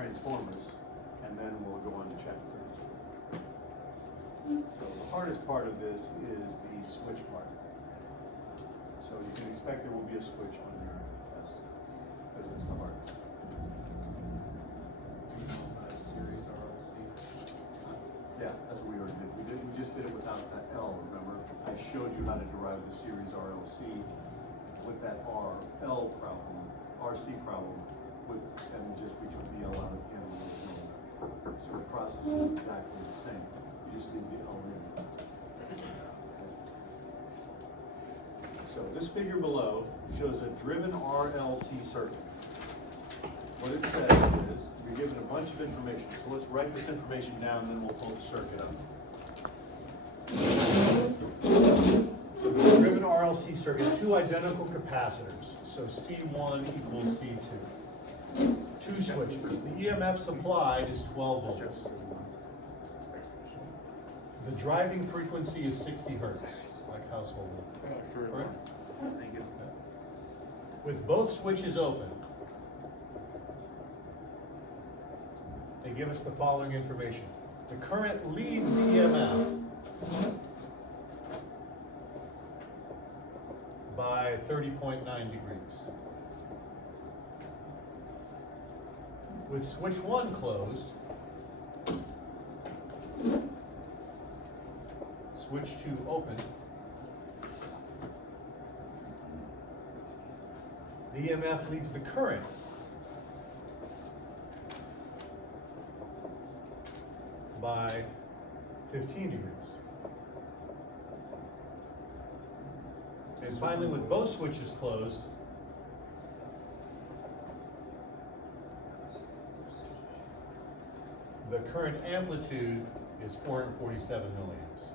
transformers, and then we'll go on to chapter 2. So the hardest part of this is the switch part. So you can expect there will be a switch on your test, because it's the hardest. Series RLC. Yeah, that's what we already did. We just did it without that L, remember? I showed you how to derive the series RLC with that RL problem, RC problem, with, and just we took the L out of the end. So the process is exactly the same. You just leave the L in. So this figure below shows a driven RLC circuit. What it says is, you're given a bunch of information. So let's write this information down, and then we'll pull the circuit up. So the driven RLC circuit, two identical capacitors. So C1 equals C2. Two switches. The EMF supplied is 12 volts. The driving frequency is 60 hertz, like household. Right? Thank you. With both switches open, they give us the following information. The current leads the EMF by 30.9 degrees. With switch 1 closed, switch 2 open, the EMF leads the current by 15 degrees. And finally, with both switches closed, the current amplitude is 447 milliamps.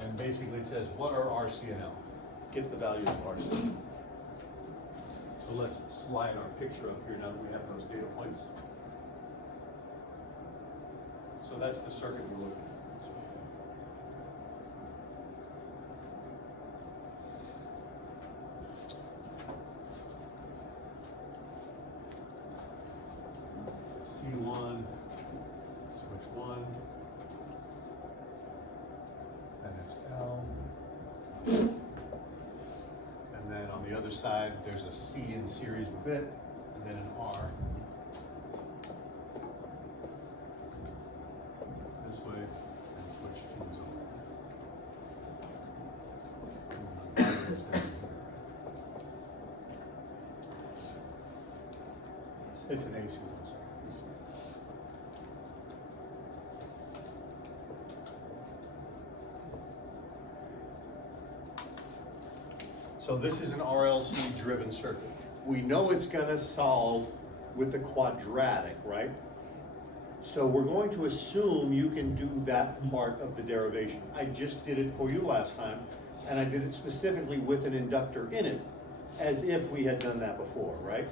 And basically it says, what are RC and L? Get the values of RC. So let's slide our picture up here now that we have those data points. So that's the circuit we're looking at. C1, switch 1, and it's L. And then on the other side, there's a C in series with it, and then an R. This way, and switch 2 is over. It's an AC one, sorry. So this is an RLC driven circuit. We know it's gonna solve with the quadratic, right? So we're going to assume you can do that part of the derivation. I just did it for you last time, and I did it specifically with an inductor in it, as if we had done that before, right?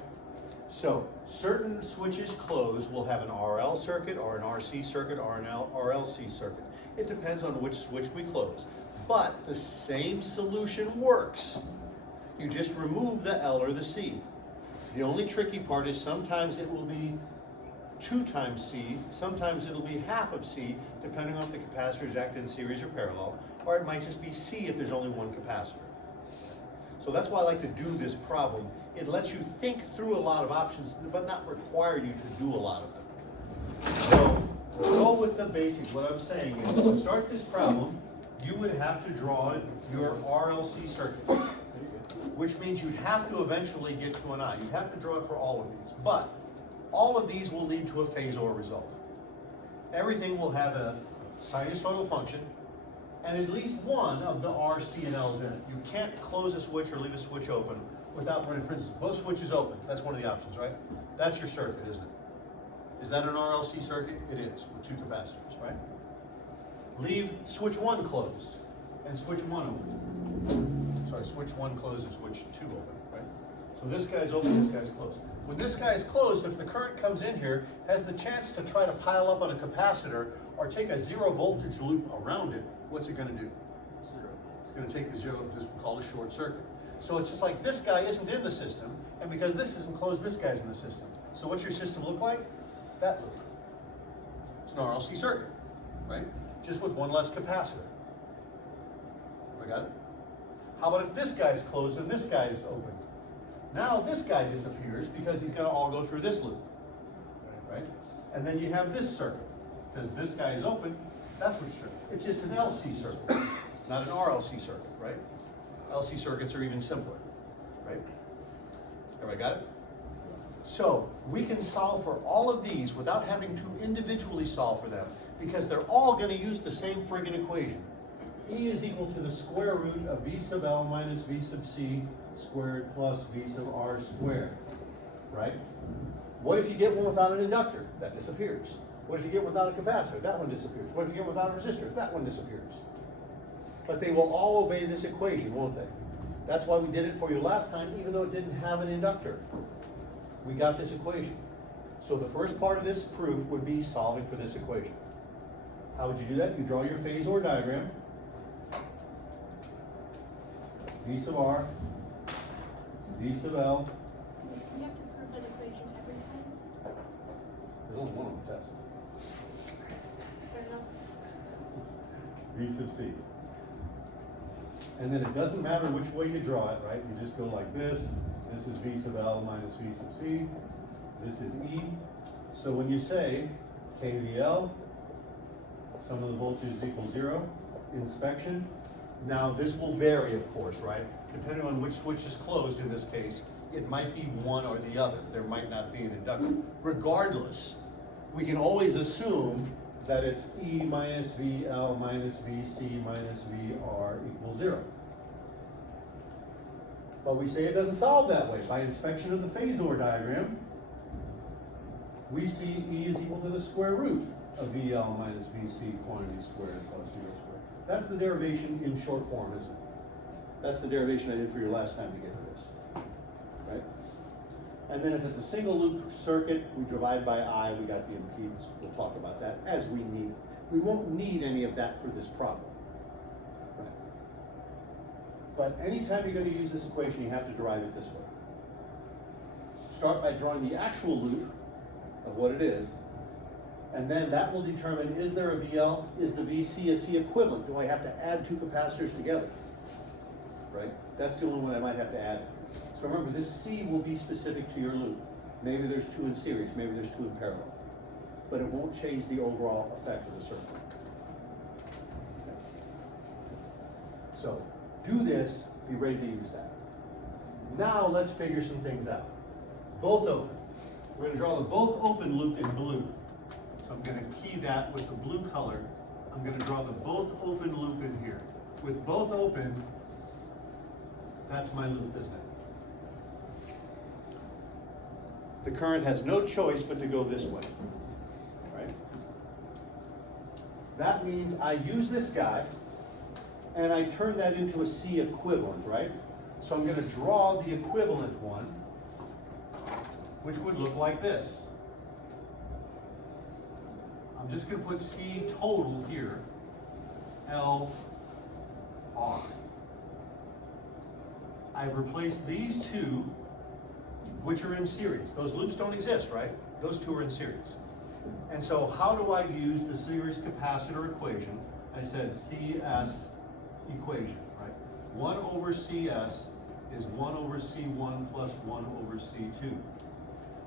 So certain switches closed will have an RL circuit or an RC circuit or an RLC circuit. It depends on which switch we close. But the same solution works. You just remove the L or the C. The only tricky part is sometimes it will be 2 times C, sometimes it'll be half of C, depending on if the capacitors act in series or parallel, or it might just be C if there's only one capacitor. So that's why I like to do this problem. It lets you think through a lot of options, but not require you to do a lot of them. So go with the basics. What I'm saying is, to start this problem, you would have to draw your RLC circuit, which means you'd have to eventually get to an I. You'd have to draw it for all of these, but all of these will lead to a phasor result. Everything will have a sinusoidal function, and at least one of the R, C, and L's in it. You can't close a switch or leave a switch open without running, for instance, both switches open. That's one of the options, right? That's your circuit, isn't it? Is that an RLC circuit? It is, with 2 capacitors, right? Leave switch 1 closed and switch 1 open. Sorry, switch 1 closed and switch 2 open, right? So this guy's open, this guy's closed. When this guy's closed, if the current comes in here, has the chance to try to pile up on a capacitor or take a 0 voltage loop around it, what's it gonna do? It's gonna take the 0, this we call a short circuit. So it's just like this guy isn't in the system. And because this isn't closed, this guy's in the system. So what's your system look like? That loop. It's an RLC circuit, right? Just with one less capacitor. I got it? How about if this guy's closed and this guy's open? Now this guy disappears because he's gonna all go through this loop, right? And then you have this circuit, because this guy is open, that's what it's just an LC circuit, not an RLC circuit, right? LC circuits are even simpler, right? Everybody got it? So we can solve for all of these without having to individually solve for them, because they're all gonna use the same friggin' equation. E is equal to the square root of V sub L minus V sub C squared plus V sub R squared, right? What if you get one without an inductor? That disappears. What if you get without a capacitor? That one disappears. What if you get without a resistor? That one disappears. But they will all obey this equation, won't they? That's why we did it for you last time, even though it didn't have an inductor. We got this equation. So the first part of this proof would be solving for this equation. How would you do that? You draw your phasor diagram. V sub R, V sub L. You have to prove that equation every time? There's only one on the test. Fair enough. V sub C. And then it doesn't matter which way you draw it, right? You just go like this. This is V sub L minus V sub C. This is E. So when you say KVL, sum of the voltages equals 0, inspection. Now this will vary, of course, right? Depending on which switch is closed in this case, it might be one or the other. There might not be an inductor. Regardless, we can always assume that it's E minus VL minus VC minus VR equals 0. But we say it doesn't solve that way. By inspection of the phasor diagram, we see E is equal to the square root of VL minus VC quantity squared plus VO squared. That's the derivation in short form, isn't it? That's the derivation I did for you last time to get to this, right? And then if it's a single loop circuit, we divide by I, we got the impedance. We'll talk about that as we need it. We won't need any of that for this problem, right? But anytime you're going to use this equation, you have to derive it this way. Start by drawing the actual loop of what it is, and then that will determine, is there a VL, is the VC a C equivalent? Do I have to add two capacitors together? Right? That's the only one I might have to add. So remember, this C will be specific to your loop. Maybe there's two in series, maybe there's two in parallel. But it won't change the overall effect of the circuit. Okay. So, do this, be ready to use that. Now let's figure some things out. Both open. We're going to draw the both open loop in blue. So I'm going to key that with the blue color. I'm going to draw the both open loop in here. With both open, that's my loop, isn't it? The current has no choice but to go this way, right? That means I use this guy, and I turn that into a C equivalent, right? So I'm going to draw the equivalent one, which would look like this. I'm just going to put C total here, L, R. I've replaced these two, which are in series. Those loops don't exist, right? Those two are in series. And so how do I use the series capacitor equation? I said CS equation, right? 1 over CS is 1 over C1 plus 1 over C2.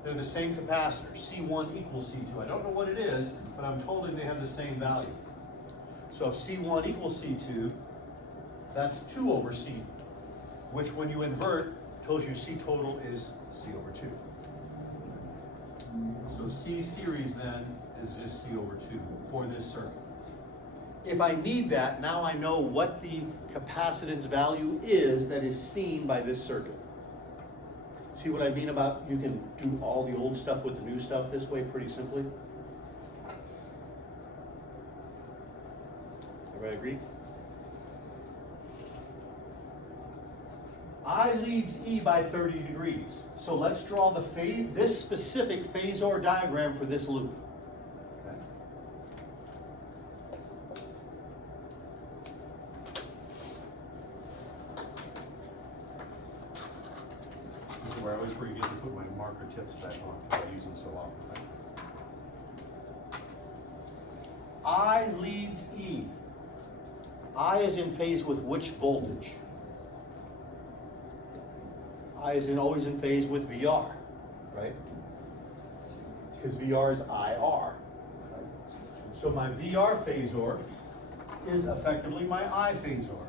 They're the same capacitor. C1 equals C2. I don't know what it is, but I'm told they have the same value. So if C1 equals C2, that's 2 over C, which when you invert, tells you C total is C over 2. So C series then is just C over 2 for this circuit. If I need that, now I know what the capacitance value is that is seen by this circuit. See what I mean about you can do all the old stuff with the new stuff this way pretty simply? Everybody agree? I leads E by 30 degrees. So let's draw the this specific phasor diagram for this loop. Okay. This is where I always where you get to put my marker tips back on, because I use them so often. I leads E. I is in phase with which voltage? I is always in phase with VR, right? Because VR is IR. Right? So my VR phasor is effectively my I phasor.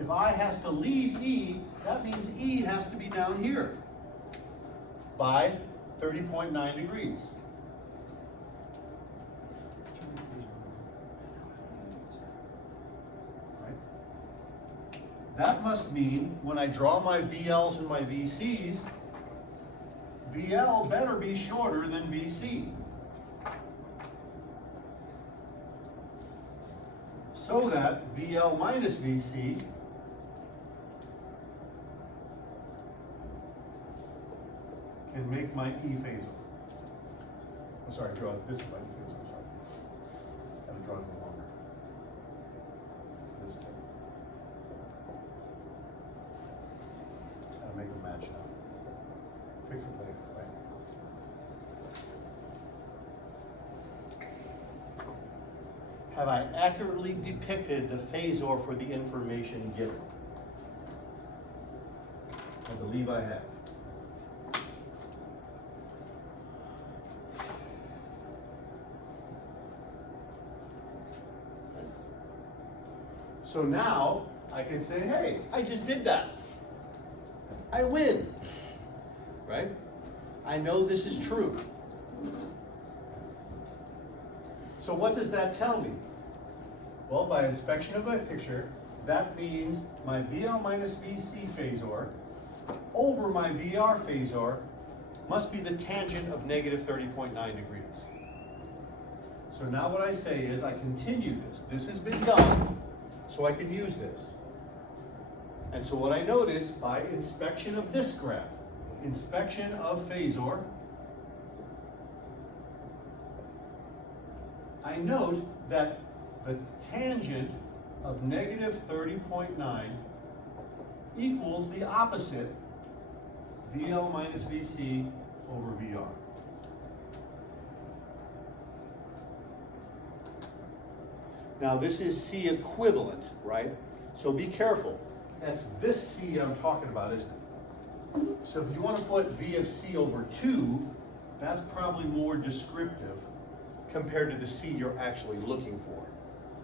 If I has to lead E, that means E has to be down here by 30.9 degrees. Right? That must mean when I draw my VLs and my VCs, VL better be shorter than VC. So that VL minus VC can make my E phasor. I'm sorry, draw this is my E phasor, I'm sorry. I haven't drawn it any longer. This is it. Gotta make them match up. Fix it later, right? Have I accurately depicted the phasor for the information given? I believe I have. So now I can say, hey, I just did that. I win, right? I know this is true. So what does that tell me? Well, by inspection of my picture, that means my VL minus VC phasor over my VR phasor must be the tangent of negative 30.9 degrees. So now what I say is I continue this. This has been done, so I can use this. And so what I notice by inspection of this graph, inspection of phasor, I note that the tangent of negative 30.9 equals the opposite, VL minus VC over VR. Now this is C equivalent, right? So be careful. That's this C I'm talking about, isn't it? So if you want to put V of C over 2, that's probably more descriptive compared to the C you're actually looking for,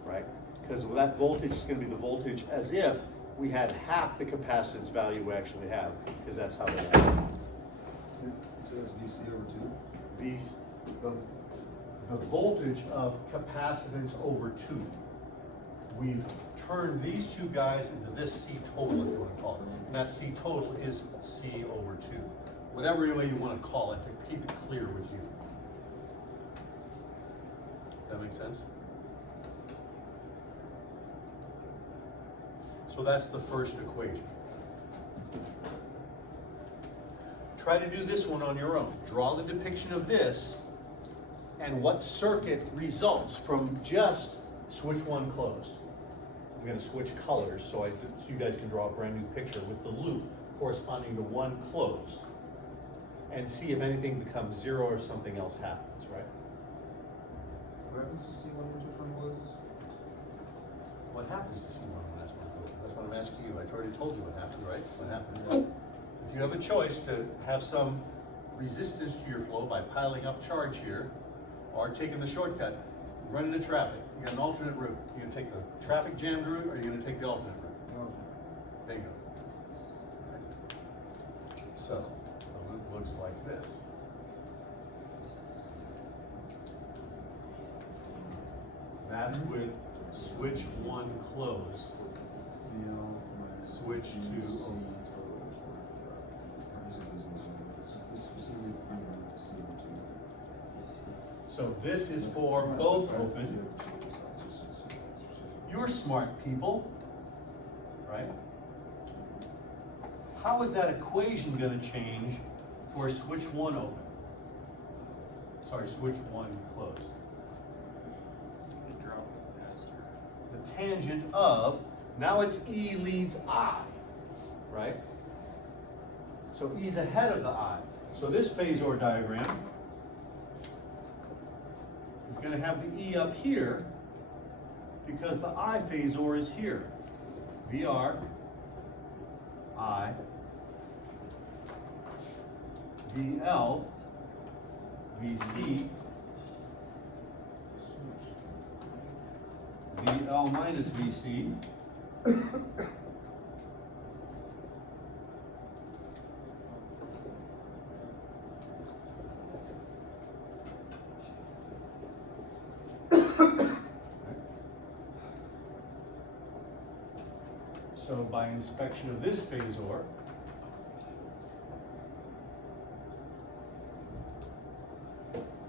right? Because that voltage is going to be the voltage as if we had half the capacitance value we actually have, because that's how they have it. So it's VC over 2? These, the voltage of capacitance over 2. We've turned these two guys into this C total, if you want to call it. And that C total is C over 2. Whatever way you want to call it to keep it clear with you. Does that make sense? So that's the first equation. Try to do this one on your own. Draw the depiction of this and what circuit results from just switch 1 closed. I'm going to switch colors so you guys can draw a brand new picture with the loop corresponding to 1 closed, and see if anything becomes 0 or something else happens, right? What happens to C1 when which one closes? What happens to C1 when that's 1 closed? That's what I'm asking you. I already told you what happened, right? What happens? If you have a choice to have some resistance to your flow by piling up charge here, or taking the shortcut, run into traffic. You got an alternate route. You're gonna take the traffic jammed route, or you're gonna take the alternate route. Bingo. So, the loop looks like this. That's with switch 1 closed. Switch to open. So this is for both open. You're smart people, right? How is that equation going to change for switch 1 open? Sorry, switch 1 closed. The tangent of, now it's E leads I, right? So E is ahead of the I. So this phasor diagram is going to have the E up here because the I phasor is here. VR, I, VL, VC, VL minus VC, so by inspection of this phasor,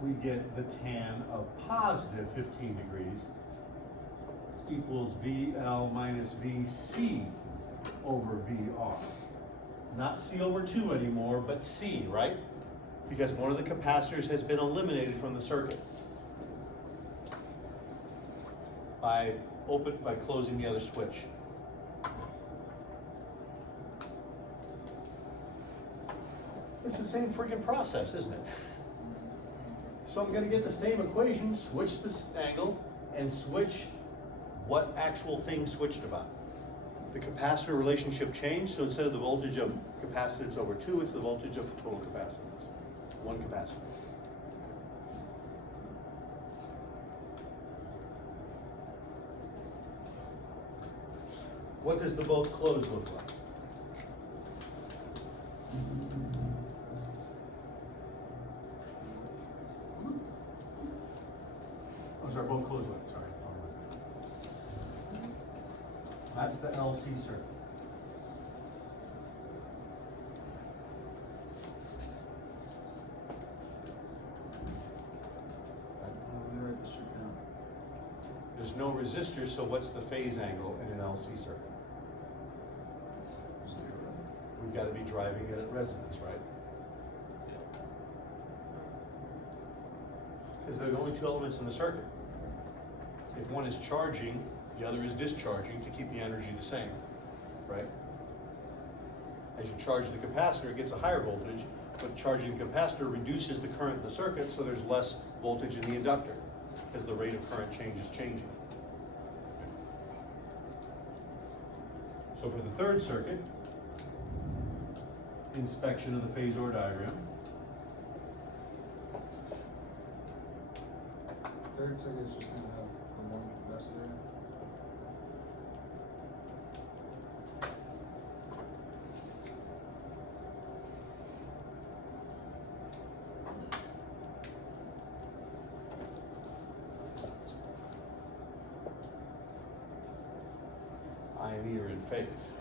we get the tan of positive 15 degrees equals VL minus VC over VR. Not C over 2 anymore, but C, right? Because one of the capacitors has been eliminated from the circuit by closing the other switch. It's the same freaking process, isn't it? So I'm going to get the same equation, switch this angle, and switch what actual thing switched about. The capacitor relationship changed, so instead of the voltage of capacitance over 2, it's the voltage of total capacitance. One capacitor. What does the both closed look like? Oh, sorry, both closed look, sorry. That's the LC circuit. Let me write this shit down. There's no resistor, so what's the phase angle in an LC circuit? We've got to be driving it at resonance, right? Because they're the only two elements in the circuit. If one is charging, the other is discharging to keep the energy the same, right? As you charge the capacitor, it gets a higher voltage, but charging the capacitor reduces the current in the circuit, so there's less voltage in the inductor, as the rate of current change is changing. So for the third circuit, inspection of the phasor diagram. Third circuit is just gonna have the one capacitor. I and E are in phase.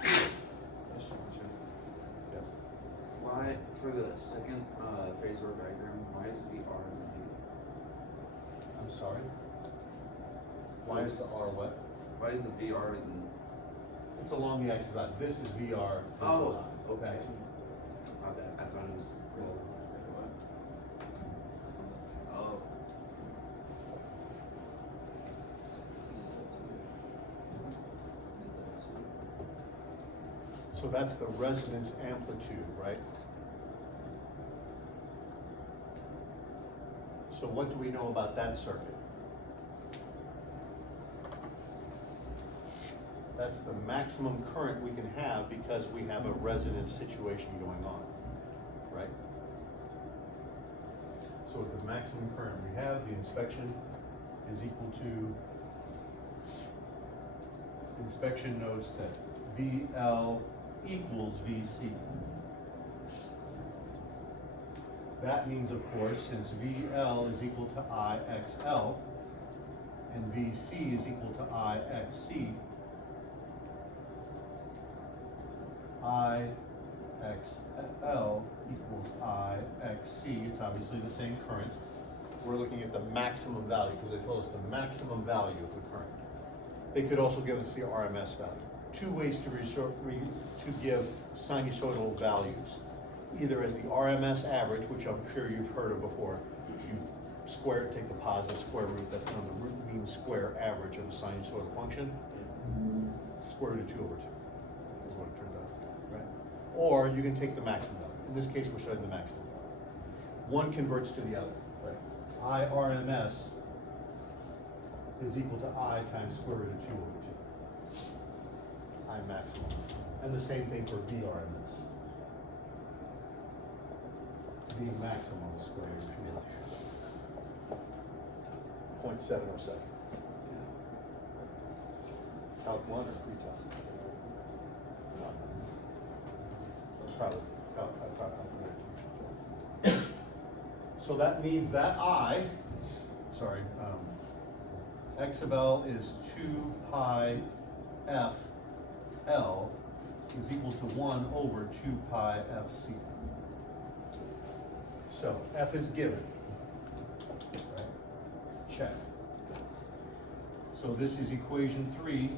Question. Yes. Why, for the second phasor diagram, why is VR in the I'm sorry? Why is the R what? Why is the VR in? It's along the axis line. This is VR. this is Oh, not. okay. That's- My bad. I thought it was. Oh. So that's the resonance amplitude, right? So what do we know about that circuit? That's the maximum current we can have because we have a resonance situation going on, right? So with the maximum current we have, the inspection is equal to, inspection notes that VL equals VC. That means, of course, since VL is equal to IXL and VC is equal to IXC, IXL equals IXC. It's obviously the same current. We're looking at the maximum value because they told us the maximum value of the current. They could also give us the RMS value. Two ways to give sinusoidal values. Either as the RMS average, which I'm sure you've heard of before. You square it, take the positive square root, that's kind of the root mean square average of a sinusoidal function. Square root of 2 over 2 is what it turns out, right? Or you can take the maximum value. In this case, we're showing the maximum value. One converts to the other. Right. I RMS is equal to I times square root of 2 over 2. I maximum. And the same thing for V RMS. V maximum square root of 2 over 2. 0.707. Calc 1 or pre-calc? So it's probably, so that means that I, sorry, X of L is 2 pi F L is equal to 1 over 2 pi FC. So F is given, right? Check. So this is equation 3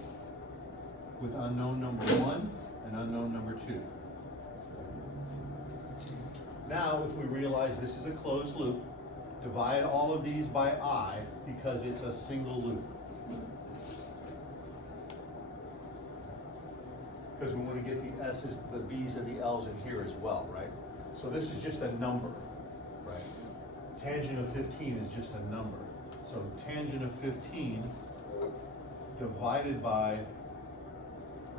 with unknown number 1 and unknown number 2. Now, if we realize this is a closed loop, divide all of these by I because it's a single loop. Because we want to get the S's, the B's, and the L's in here as well, right? So this is just a number, right? Tangent of 15 is just a number. So tangent of 15 divided by,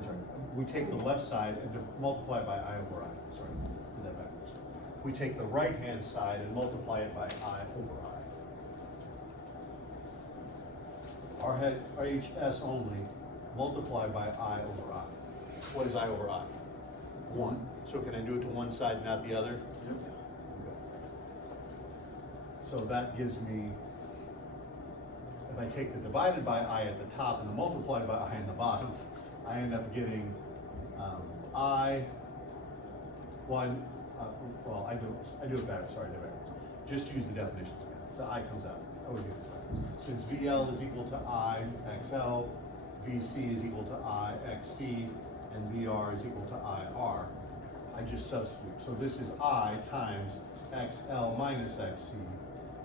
sorry, we take the left side and multiply by I over I. Sorry, did that backwards. We take the right-hand side and multiply it by I over I. RHS only, multiply by I over I. What is I over I? 1. So can I do it to one side and not the other? Yep. So that gives me, if I take the divided by I at the top and the multiplied by I in the bottom, I end up getting I, one, well, I do it backwards, sorry, I did it backwards. Just use the definitions again. The I comes out. I would do this backwards. Since VL is equal to I XL, VC is equal to I XC, and VR is equal to IR, I just substitute. So this is I times XL minus XC,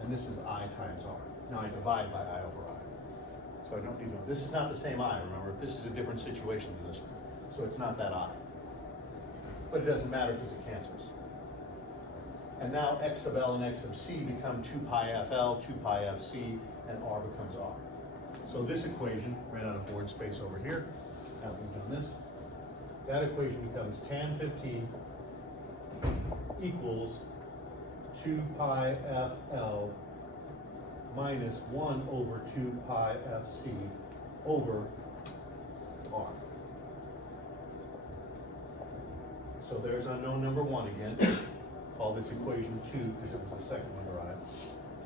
and this is I times R. Now I divide by I over I. So I don't need to, this is not the same I, remember? This is a different situation than this one. So it's not that I. But it doesn't matter because it cancels. And now X sub L and X sub C become 2 pi FL, 2 pi FC, and R becomes R. So this equation, ran out of board space over here, now we've done this. That equation becomes tan 15 equals 2 pi FL minus 1 over 2 pi FC over R. So there's unknown number 1 again. Call this equation 2 because it was the second one derived.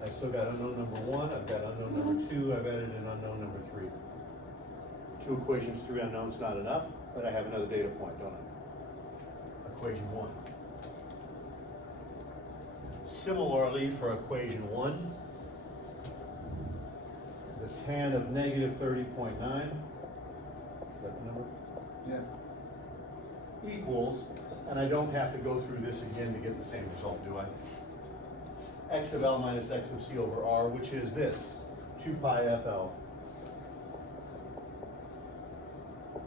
I've still got unknown number 1, I've got unknown number 2, I've added in unknown number 3. 2 equations, 3 unknowns, not enough, but I have another data point, don't I? Equation 1. Similarly, for equation 1, the tan of negative 30.9, is that the number? Yeah. Equals, and I don't have to go through this again to get the same result, do I? X of L minus X of C over R, which is this, 2 pi FL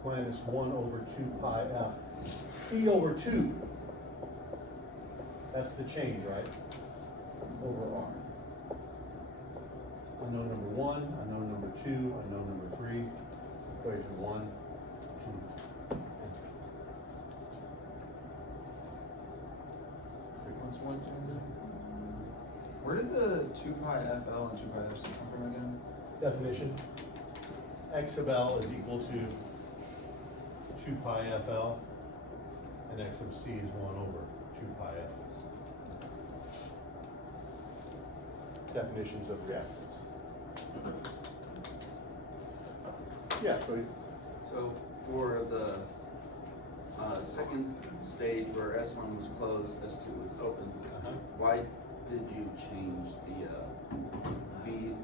minus 1 over 2 pi F. C over 2. That's the change, right? Over R. Unknown number 1, unknown number 2, unknown number 3, equation 1, 2, and 3. What's one tangent? Where did the 2 pi FL and 2 pi FC come from again? Definition. X of L is equal to 2 pi FL, and X of C is 1 over 2 pi FS. Definitions of reactants. Yeah, go ahead. So for the second stage where S1 was closed, S2 was open, why did you change the V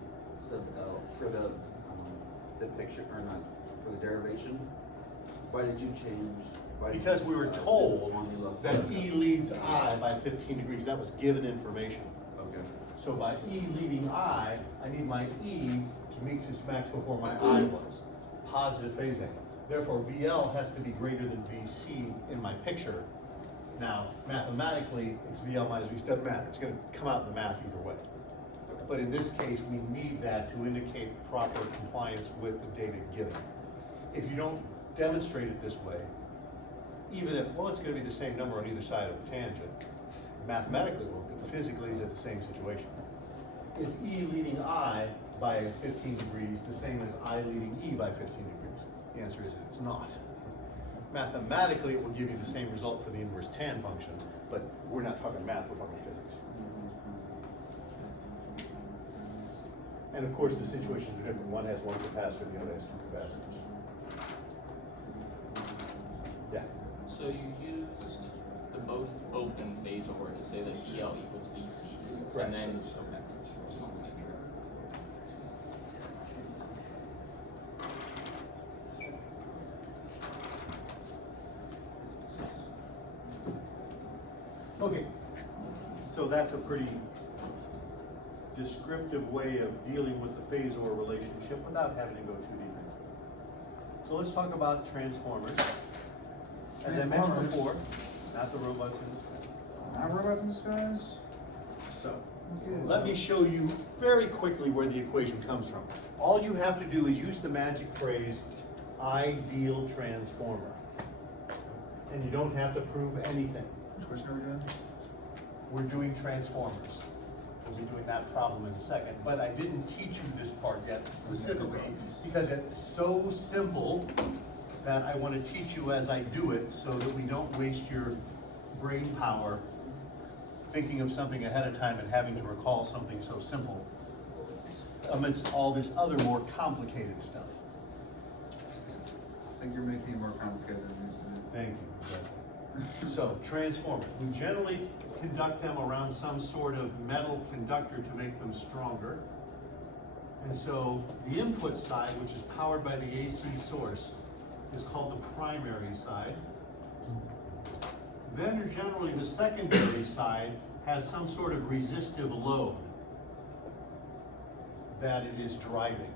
sub L for the picture, or not, for the derivation? Why did you change? Because we were the told one you left that out? E leads I by 15 degrees. That was given information. Okay. So by E leading I need my E to meet its max before my I was. Positive phase angle. Therefore, VL has to be greater than VC in my picture Now, mathematically, it's VL minus V, it doesn't matter, it's gonna come out in the math either way. But in this case, we need that to indicate proper compliance with the data given. If you don't demonstrate it this way, even if, well, it's gonna be the same number on either side of the tangent, mathematically it won't, but physically it's at the same situation. Is E leading I by 15 degrees the same as I leading E by 15 degrees? The answer is it's not. Mathematically, it will give you the same result for the inverse tan function, but we're not talking math, we're talking physics. And of course, the situations are different. One has one capacitor, the other has two capacitors. Yeah. So you used the both open phasor to say that VL equals VC. Correct. And then, Okay, so that's a pretty descriptive way of dealing with the phasor relationship without having to go too deep into it. So let's talk about transformers. As I mentioned Transformers. before, not the robots in the sky. Not robots in disguise? So, Okay. let me show you very quickly where the equation comes from. All you have to do is use the magic phrase, ideal transformer. And you don't have to prove anything. Which question are we doing? We're doing transformers. We'll be doing that problem in a second, but I didn't teach you this part yet specifically because it's so simple that I want to teach you as I do it so that we don't waste your brain power thinking of something ahead of time and having to recall something so simple amidst all this other more complicated stuff. I think you're making it more complicated than it needs to be. Thank you. So, transformers, we generally conduct them around some sort of metal conductor to make them stronger. And so, the input side, which is powered by the AC source, is called the primary side. Then generally the secondary side has some sort of resistive load that it is driving.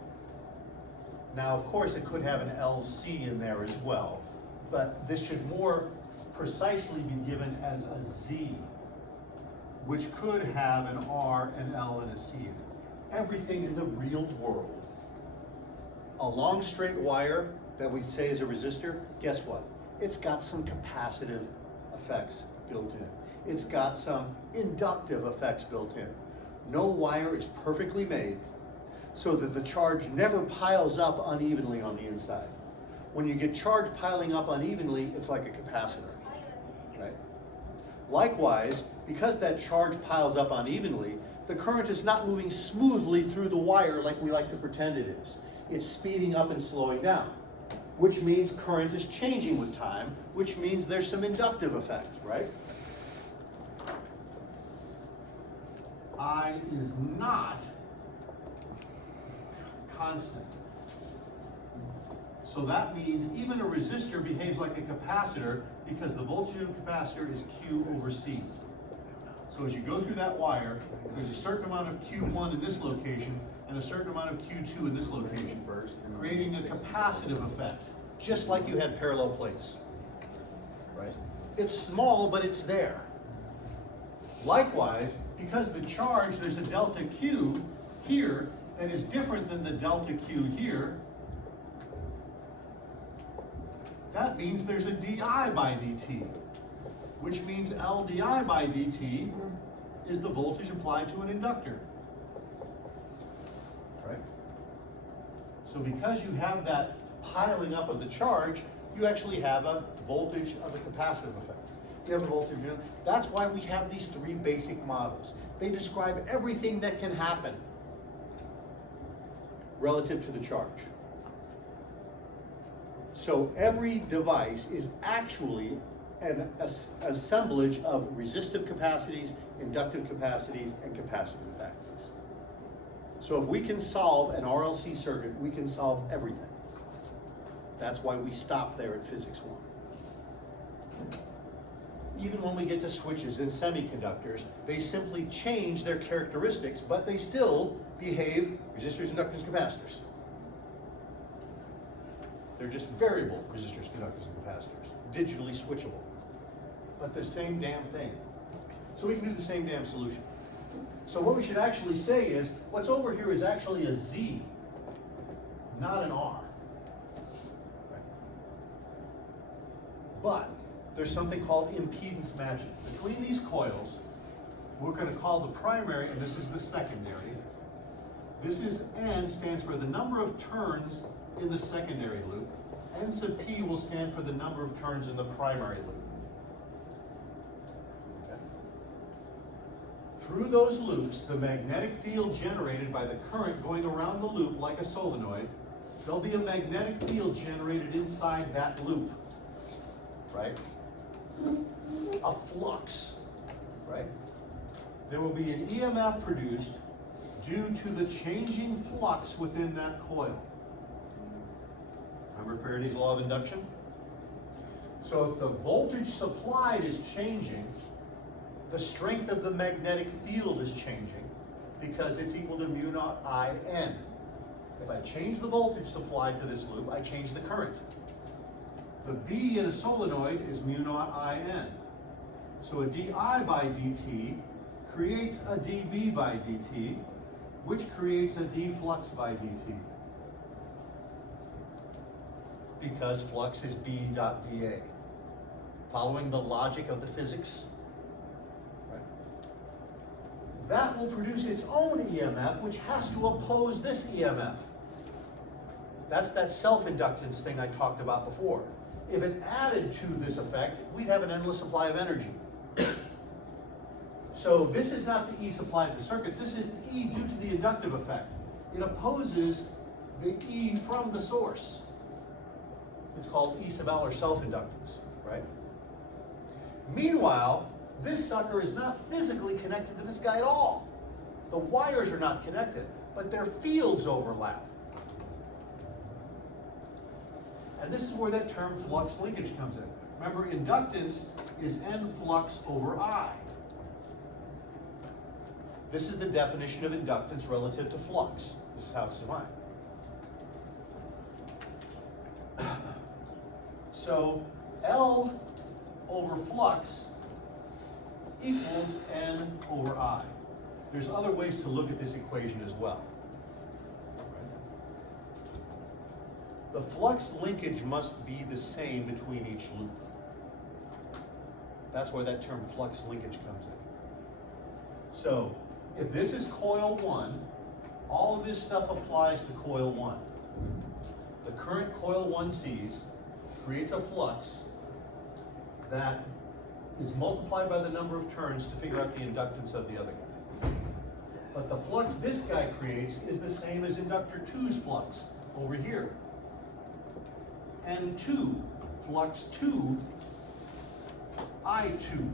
Now, of course, it could have an LC in there as well, but this should more precisely be given as a Z, which could have an R, an L, and a C in it. Everything in the real world, a long straight wire that we say is a resistor, guess what? It's got some capacitive effects built in. It's got some inductive effects built in. No wire is perfectly made so that the charge never piles up unevenly on the inside. When you get charge piling up unevenly, it's like a capacitor, right? Likewise, because that charge piles up unevenly, the current is not moving smoothly through the wire like we like to pretend it is. It's speeding up and slowing down, which means current is changing with time, which means there's some inductive effect, right? I is not constant. So that means even a resistor behaves like a capacitor because the voltage of the capacitor is Q over C. So as you go through that wire, there's a certain amount of Q1 in this location and a certain amount of Q2 in this location, creating a capacitive effect, just like you had parallel plates. Right? It's small, but it's there. Likewise, because the charge, there's a delta Q here that is different than the delta Q here, that means there's a di by dt, which means L di by dt is the voltage applied to an inductor. Right? So because you have that piling up of the charge, you actually have a voltage of a capacitive effect. You have a voltage, you know, that's why we have these three basic models. They describe everything that can happen relative to the charge. So every device is actually an assemblage of resistive capacities, inductive capacities, and capacitive capacities. So if we can solve an RLC circuit, we can solve everything. That's why we stop there at Physics 1. Even when we get to switches in semiconductors, they simply change their characteristics, but they still behave resistors, inductors, capacitors. They're just variable resistors, conductors, and capacitors, digitally switchable. but the same damn thing. So we can do the same damn solution. So what we should actually say is, what's over here is actually a Z, not an R. Right? But there's something called impedance matching. Between these coils, we're going to call the primary, and this is the secondary. This is N, stands for the number of turns in the secondary loop. N sub P will stand for the number of turns in the primary loop. Okay. Through those loops, the magnetic field generated by the current going around the loop like a solenoid, there'll be a magnetic field generated inside that loop, right? A flux, right? There will be an EMF produced due to the changing flux within that coil. Remember Faraday's law of induction? So if the voltage supplied is changing, the strength of the magnetic field is changing because it's equal to mu naught I N. If I change the voltage supplied to this loop, I change the current. The B in a solenoid is mu naught I N. So a di by dt creates a dB by dt, which creates a d flux by dt. Because flux is B dot dA. Following the logic of the physics, right? That will produce its own EMF, which has to oppose this EMF. That's that self-inductance thing I talked about before. If it added to this effect, we'd have an endless supply of energy. So this is not the E supplied to the circuit, this is the E due to the inductive effect. It opposes the E from the source. It's called E sub L, or self-inductance, right? Meanwhile, this sucker is not physically connected to this guy at all. The wires are not connected, but their fields overlap. And this is where that term flux linkage comes in. Remember, inductance is N flux over I. This is the definition of inductance relative to flux. This is how it's defined. So L over flux equals N over I. There's other ways to look at this equation as well. The flux linkage must be the same between each loop. That's where that term flux linkage comes in. So if this is coil 1, all of this stuff applies to coil 1. The current coil 1 sees creates a flux that is multiplied by the number of turns to figure out the inductance of the other guy. But the flux this guy creates is the same as inductor 2's flux over here. N2, flux 2, I2.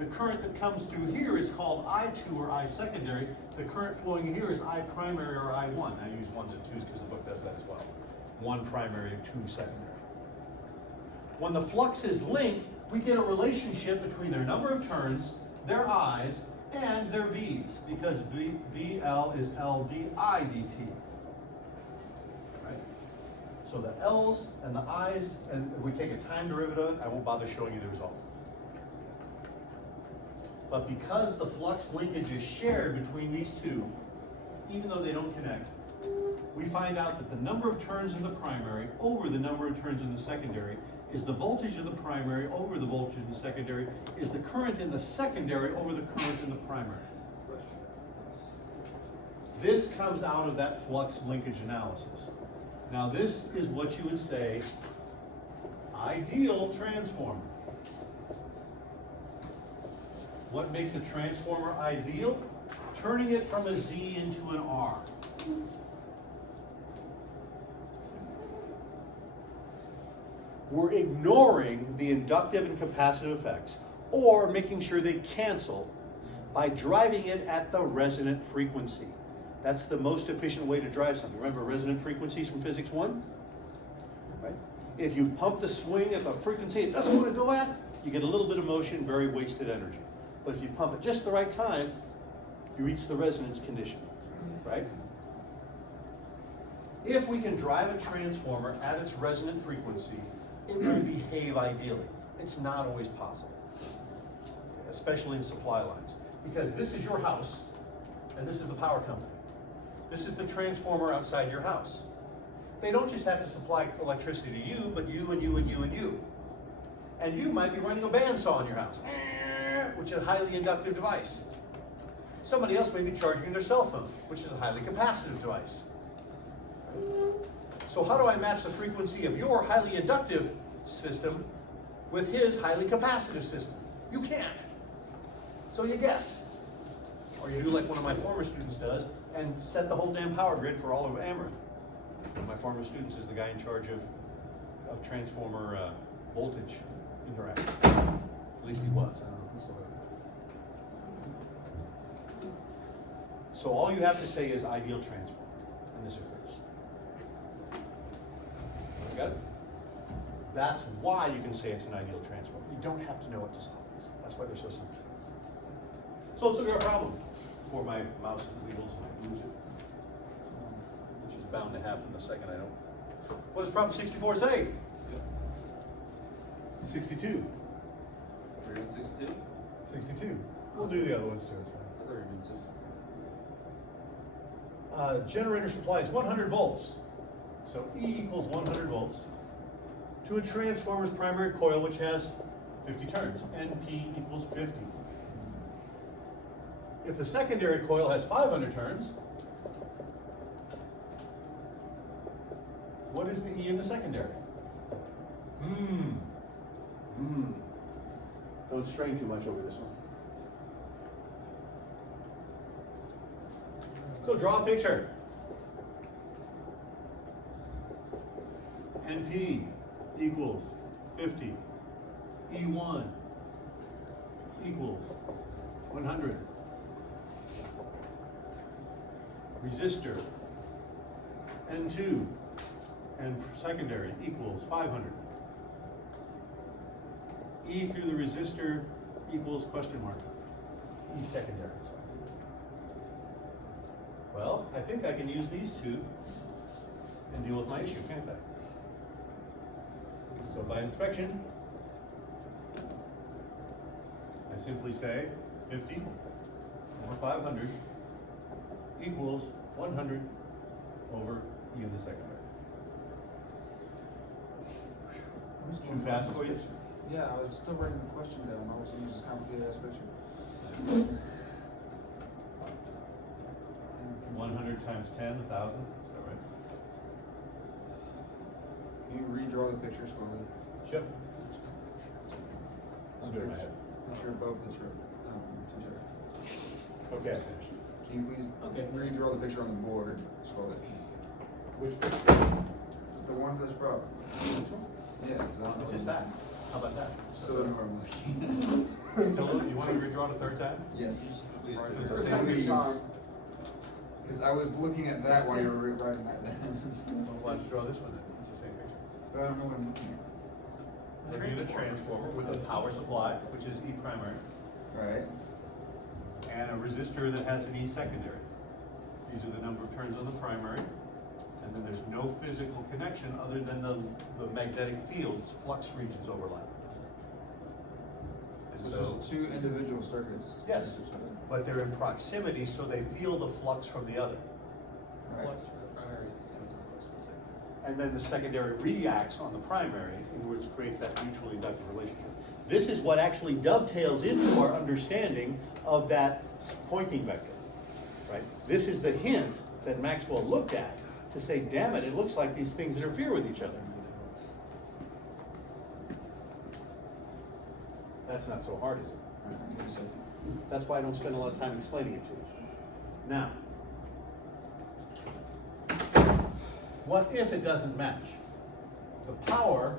The current that comes through here is called I2 or I secondary. The current flowing here is I primary or I1. I use 1s and 2s because the book does that as well. 1 primary and 2 secondary. When the fluxes link, we get a relationship between their number of turns, their I's, and their V's, because VL is LdI dt. Right? So the L's and the I's, and if we take a time derivative, I won't bother showing you the result. But because the flux linkage is shared between these two, even though they don't connect, we find out that the number of turns in the primary over the number of turns in the secondary is the voltage in the primary over the voltage in the secondary, is the current in the secondary over the current in the primary. This comes out of that flux linkage analysis. Now this is what you would say, ideal transformer. What makes a transformer ideal? Turning it from a Z into an R. We're ignoring the inductive and capacitive effects, or making sure they cancel by driving it at the resonant frequency. That's the most efficient way to drive something. Remember resonant frequencies from Physics 1? Right? If you pump the swing at the frequency it doesn't want to go at, you get a little bit of motion, very wasted energy. But if you pump it just the right time, you reach the resonance condition, right? If we can drive a transformer at its resonant frequency, it will behave ideally. It's not always possible. especially in supply lines. Because this is your house, and this is the power company. This is the transformer outside your house. They don't just have to supply electricity to you, but you and you and you and you. And you might be running a bandsaw in your house, which is a highly inductive device. Somebody else may be charging their cell phone, which is a highly capacitive device. So how do I match the frequency of your highly inductive system with his highly capacitive system? You can't. So you guess. Or you do like one of my former students does and set the whole damn power grid for all of Ameren. One of my former students is the guy in charge of transformer voltage interaction. At least he was. I don't know if he's still there. So all you have to say is ideal transformer, and this occurs. Got it? That's why you can say it's an ideal transformer. You don't have to know what to solve this. That's why they're so simple. So let's look at our problem. Before my mouse wiggles and I lose it, which is bound to happen the second I don't. What does problem 64 say? 62. We're in 62? 62. We'll do the other ones too. It's fine. I thought we were doing 60. Generator supplies 100 volts. So E equals 100 volts to a transformer's primary coil, which has 50 turns. NP equals 50. If the secondary coil has 500 turns, what is the E in the secondary? Don't strain too much over this one. So draw a picture. NP equals 50. E1 equals 100. Resistor N2 and secondary equals 500. E through the resistor equals question mark. E secondary. Well, I think I can use these two and deal with my issue, can't I? So by inspection, I simply say 50 over 500 equals 100 over E of the secondary. Too fast for you? Yeah, I was still writing the question down. I was using this complicated ass picture. 100 times 10, 1,000, is that right? Can you redraw the picture slowly? Sure. I'll do it in my head. Picture above the t-shirt. Okay, I finished. Can you please redraw the picture on the board slowly? Which picture? The one for this problem. This one? Yeah. It's just that. How about that? Still don't know where I'm looking. Still, you want to redraw it a third time? Yes. Please. It's the same Please. picture. Because I was looking at that while you were writing that down. Why don't you draw this one then? It's the same picture. But I don't know what I'm looking at. Review the transformer with a power supply, which is E primary, Right. and a resistor that has an E secondary. These are the number of turns on the primary, and then there's no physical connection other than the magnetic fields, flux regions overlap. And So it's just two individual circuits. yes, but they're in proximity, so they feel the flux from the other. Right. Flux for the primary is the same as the flux for the secondary. And then the secondary reacts on the primary, in which creates that mutually inductive relationship. This is what actually dovetails into our understanding of that pointing vector, right? This is the hint that Maxwell looked at to say, damn it looks like these things interfere with each other. That's not so hard, is it? That's why I don't spend a lot of time explaining it to you. Now, what if it doesn't match? The power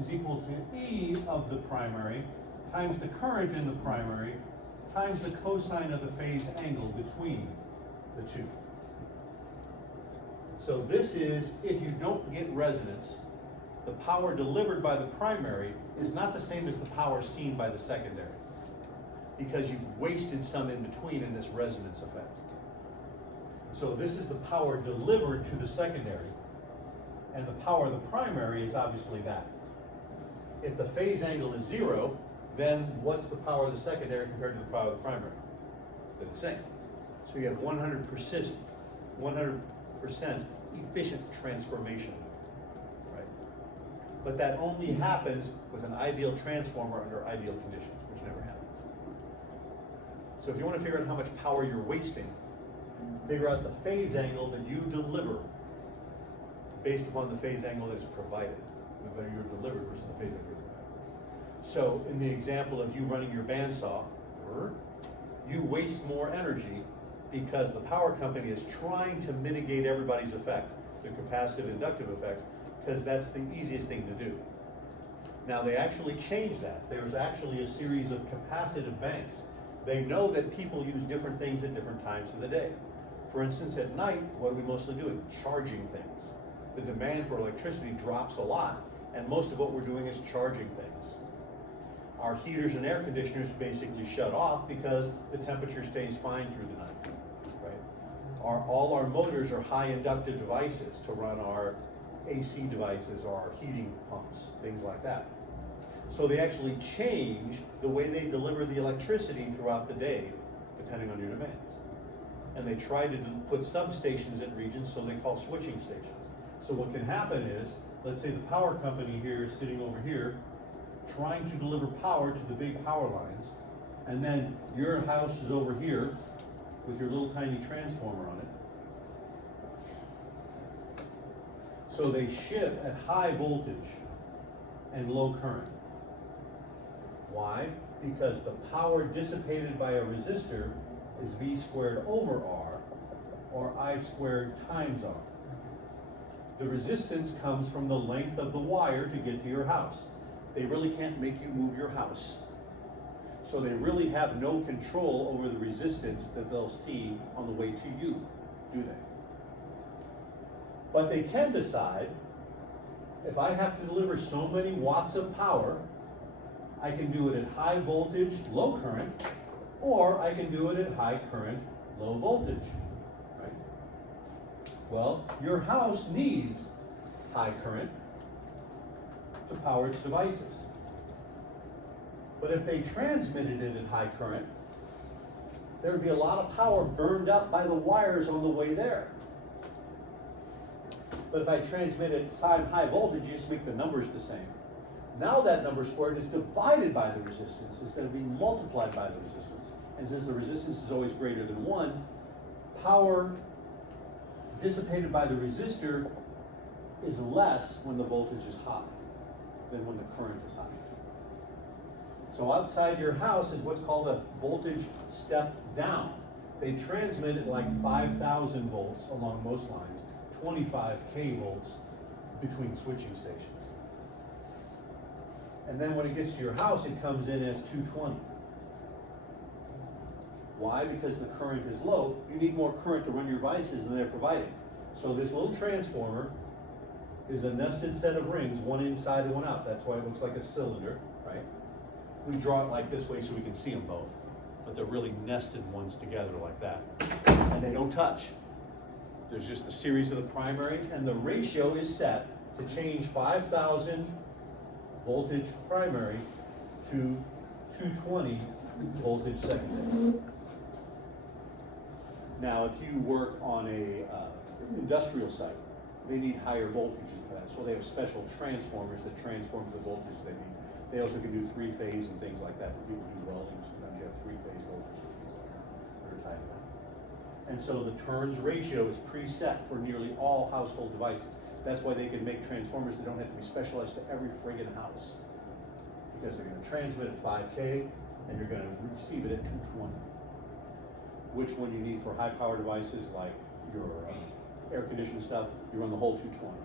is equal to E of the primary times the current in the primary times the cosine of the phase angle between the two. So this is, if you don't get resonance, the power delivered by the primary is not the same as the power seen by the secondary, because you've wasted some in between in this resonance effect. So this is the power delivered to the secondary, and the power of the primary is obviously that. If the phase angle is 0, then what's the power of the secondary compared to the power of the primary? They're the same. So you have 100% efficient transformation, right? But that only happens with an ideal transformer under ideal conditions, which never happens. So if you want to figure out how much power you're wasting, figure out the phase angle that you deliver based upon the phase angle that is provided, whether you're delivered versus the phase angle you're provided. So in the example of you running your bandsaw, you waste more energy because the power company is trying to mitigate everybody's effect, the capacitive inductive effect, because that's the easiest thing to do. Now they actually changed that. There's actually a series of capacitive banks. They know that people use different things at different times of the day. For instance, at night, what are we mostly doing? Charging things. The demand for electricity drops a lot, and most of what we're doing is charging things. Our heaters and air conditioners basically shut off because the temperature stays fine through the night, right? All our motors are high inductive devices to run our AC devices or our heating pumps, things like that. So they actually change the way they deliver the electricity throughout the day, depending on your demands. And they try to put substations in regions, so they call switching stations. So what can happen is, let's say the power company here is sitting over here, trying to deliver power to the big power lines, and then your house is over here with your little tiny transformer on it. So they ship at high voltage and low current. Why? Because the power dissipated by a resistor is V squared over R, or I squared times R. The resistance comes from the length of the wire to get to your house. They really can't make you move your house. So they really have no control over the resistance that they'll see on the way to you, do they? But they can decide, if I have to deliver so many watts of power, I can do it at high voltage, low current, or I can do it at high current, low voltage, right? Well, your house needs high current to power its devices. But if they transmitted it at high current, there would be a lot of power burned up by the wires on the way there. But if I transmit it at high voltage, you just make the numbers the same. Now that number squared is divided by the resistance instead of being multiplied by the resistance. And since the resistance is always greater than 1, power dissipated by the resistor is less when the voltage is high than when the current is high. So outside your house is what's called a voltage step down. They transmit at like 5,000 volts along most lines, 25 kV between switching stations. And then when it gets to your house, it comes in as 220. Why? Because the current is low. You need more current to run your devices than they're providing. So this little transformer is a nested set of rings, one inside and one out. That's why it looks like a cylinder, right? We draw it like this way so we can see them both, but they're really nested ones together like that. And they don't touch. There's just a series of the primary, and the ratio is set to change 5,000 voltage primary to 220 voltage secondary. Now, if you work on a industrial site, they need higher voltages than that, so they have special transformers that transform the voltages they need. They also can do 3-phase and things like that for people who do welding. Sometimes you have 3-phase voltage and things like that are tied to that. And so the turns ratio is preset for nearly all household devices. That's why they can make transformers that don't have to be specialized to every friggin' house. Because they're gonna transmit at 5K and you're gonna receive it at 220. Which one you need for high power devices like your air conditioning stuff, you run the whole 220.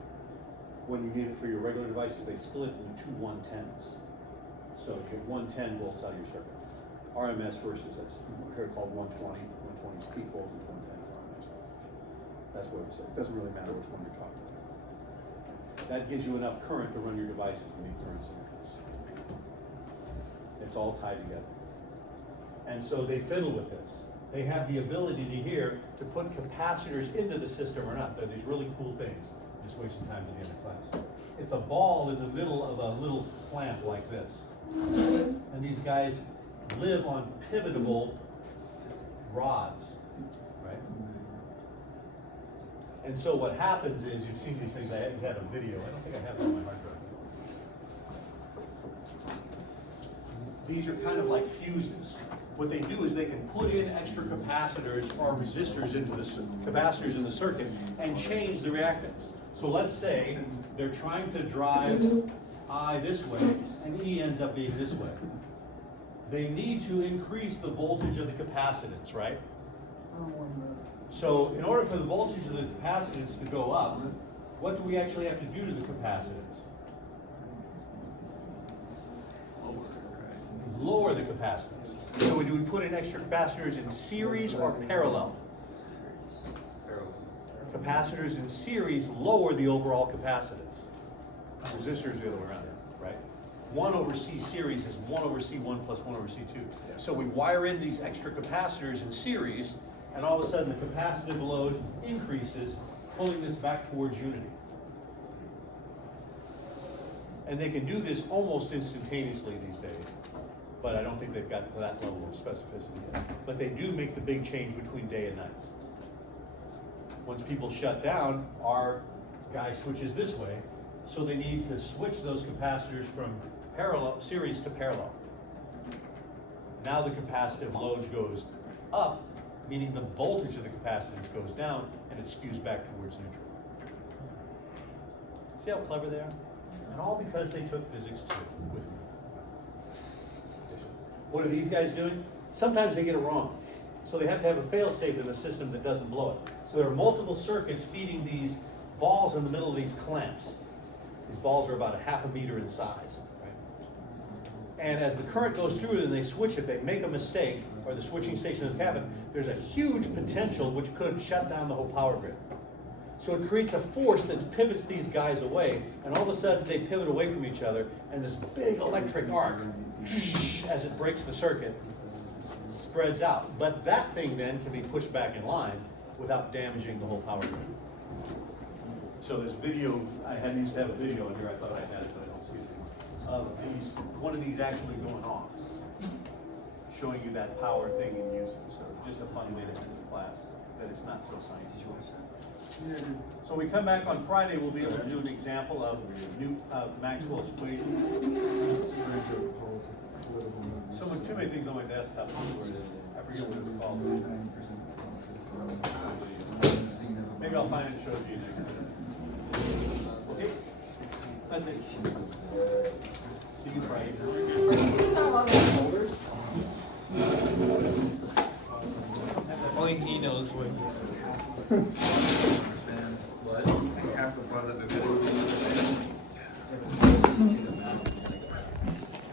When you need it for your regular devices, they split it into 2 110s. So you get 110 volts out of your circuit. RMS versus, that's here called 120. 120 is peak voltage, 110 is RMS voltage. That's what it doesn't really matter which one you're talking about. That gives you enough current to run your devices and meet current scenarios. It's all tied together. And so they fiddle with this. They have the ability to put capacitors into the system or not. They're these really cool things. I'm just wasting time to the end of class. It's a ball in the middle of a little clamp like this. And these guys live on pivotable rods, right? And so what happens is, you've seen these things, I had a video, I don't think I have it on my hard drive. These are kind of like fuses. What they do is they can put in extra capacitors or resistors into the capacitors in the circuit and change the reactance. So let's say they're trying to drive I this way and E ends up being this way. They need to increase the voltage of the capacitance, right? So in order for the voltage of the capacitance to go up, what do we actually have to do to the capacitance? Lower the capacitance. So do we put in extra capacitors in series or parallel? Capacitors in series lower the overall capacitance. Resistors the other way around, right? 1 over C series is 1 over C1 plus 1 over C2. So we wire in these extra capacitors in series, and all of a sudden the capacitive load increases, pulling this back towards unity. And they can do this almost instantaneously these days, but I don't think they've got to that level of specificity yet. But they do make the big change between day and night. Once people shut down, our guy switches this way, so they need to switch those capacitors from parallel, series to parallel. Now the capacitive load goes up, meaning the voltage of the capacitance goes down, and it skews back towards neutral. See how clever they are? And all because they took physics 2 with me. What are these guys doing? Sometimes they get it wrong. So they have to have a fail-safe in the system that doesn't blow it. So there are multiple circuits feeding these balls in the middle of these clamps. These balls are about 1/2 meter in size, right? And as the current goes through it and they switch it, they make a mistake, or the switching station doesn't happen, there's a huge potential which could shut down the whole power grid. So it creates a force that pivots these guys away, and all of a sudden they pivot away from each other, and this big electric arc, as it breaks the circuit, spreads out. But that thing then can be pushed back in line without damaging the whole power grid. So this video, I used to have a video in here, I thought I had it, but I don't see it anymore, of these, one of these actually going off, showing you that power thing in use. So just a fun way to end the class, that it's not so scientific. So we come back on Friday, we'll be able to do an example of Maxwell's equations. Too many things on my desktop. I forget what it's called. Maybe I'll find it and show it to you next time. Okay? That's it. See you Friday. Only he knows what.